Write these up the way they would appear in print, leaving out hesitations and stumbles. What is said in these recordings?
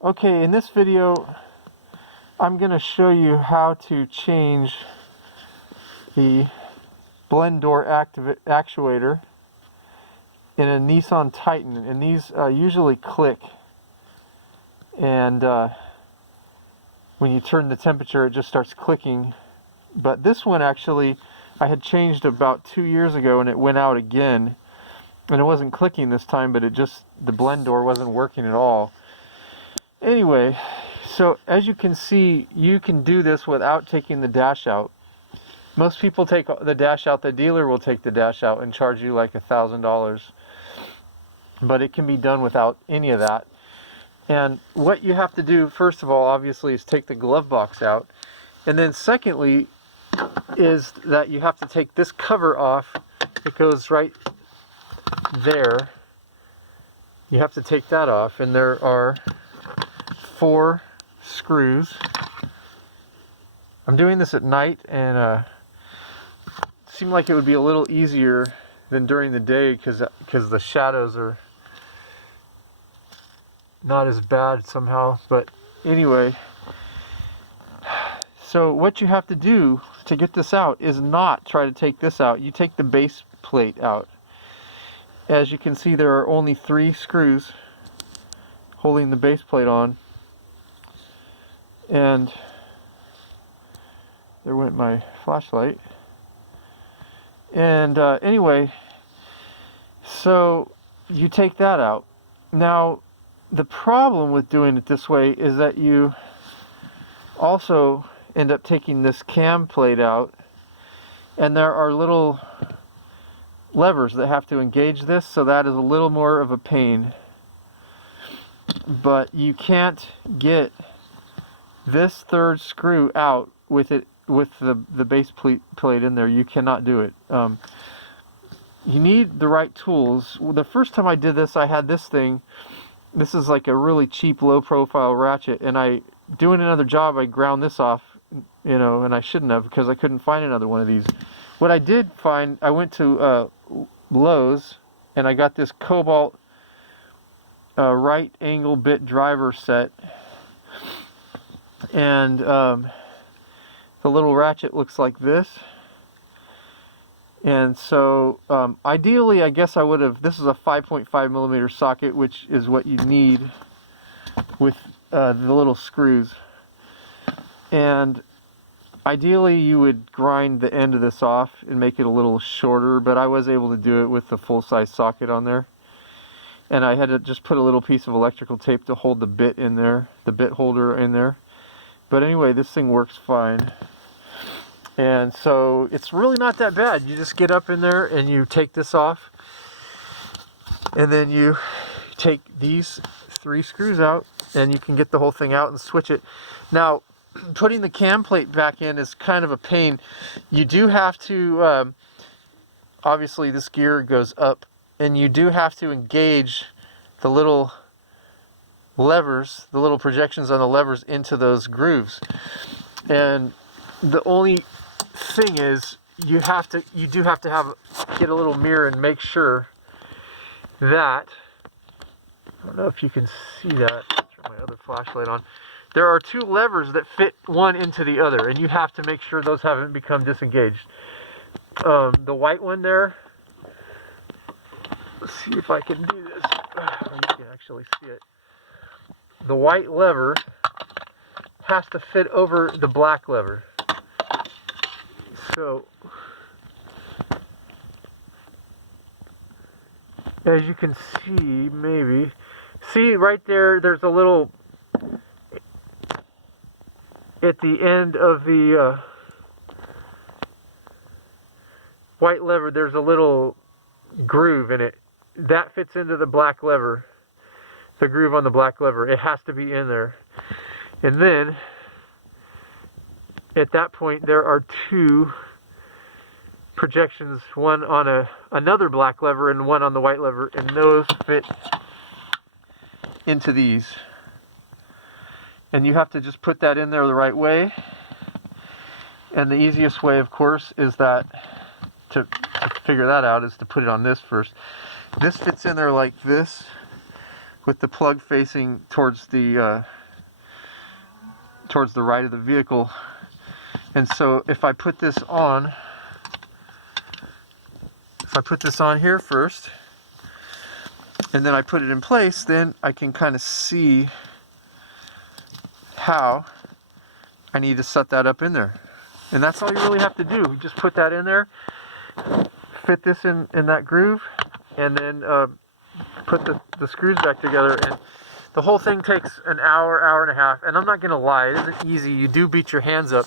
Okay, in this video I'm going to show you how to change the blend door actuator in a Nissan Titan, and these usually click, and when you turn the temperature it just starts clicking. But this one actually I had changed about 2 years ago and it went out again, and it wasn't clicking this time, but the blend door wasn't working at all. Anyway, so as you can see, you can do this without taking the dash out. Most people take the dash out. The dealer will take the dash out and charge you like $1,000. But it can be done without any of that. And what you have to do, first of all, obviously, is take the glove box out. And then secondly, is that you have to take this cover off. It goes right there. You have to take that off, and there are 4 screws. I'm doing this at night, and it seemed like it would be a little easier than during the day because the shadows are not as bad somehow. But anyway, so what you have to do to get this out is not try to take this out. You take the base plate out. As you can see, there are only 3 screws holding the base plate on. And there went my flashlight. And anyway, so you take that out. Now, the problem with doing it this way is that you also end up taking this cam plate out, and there are little levers that have to engage this, so that is a little more of a pain. But you can't get this 3rd screw out with the base plate in there. You cannot do it. You need the right tools. The first time I did this, I had this thing. This is like a really cheap, low-profile ratchet, and doing another job, I ground this off, and I shouldn't have, because I couldn't find another one of these. What I did find, I went to Lowe's, and I got this Cobalt right angle bit driver set. And the little ratchet looks like this. And so ideally, I guess I would have, this is a 5.5 millimeter socket, which is what you need with the little screws. And ideally you would grind the end of this off and make it a little shorter, but I was able to do it with the full-size socket on there. And I had to just put a little piece of electrical tape to hold the bit in there, the bit holder in there. But anyway, this thing works fine. And so it's really not that bad. You just get up in there and you take this off. And then you take these 3 screws out, and you can get the whole thing out and switch it. Now, putting the cam plate back in is kind of a pain. You do have to, obviously this gear goes up, and you do have to engage the little levers, the little projections on the levers into those grooves. And the only thing is, you do have to get a little mirror and make sure that, I don't know if you can see that, turn my other flashlight on. There are 2 levers that fit one into the other, and you have to make sure those haven't become disengaged. The white one there, let's see if I can do this. You can actually see it. The white lever has to fit over the black lever. So, as you can see, maybe, see right there, there's a little, at the end of the white lever, there's a little groove in it. That fits into the black lever. The groove on the black lever, it has to be in there. And then at that point there are 2 projections, one on another black lever and one on the white lever, and those fit into these. And you have to just put that in there the right way. And the easiest way, of course, is that to figure that out is to put it on this first. This fits in there like this, with the plug facing towards the right of the vehicle. And so if I put this on, here first, and then I put it in place, then I can kind of see how I need to set that up in there. And that's all you really have to do. You just put that in there, fit this in that groove, and then put the screws back together. And the whole thing takes an hour, hour and a half. And I'm not going to lie, it isn't easy. You do beat your hands up.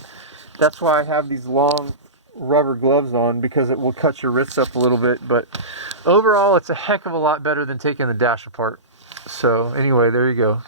That's why I have these long rubber gloves on, because it will cut your wrists up a little bit. But overall, it's a heck of a lot better than taking the dash apart. So anyway, there you go.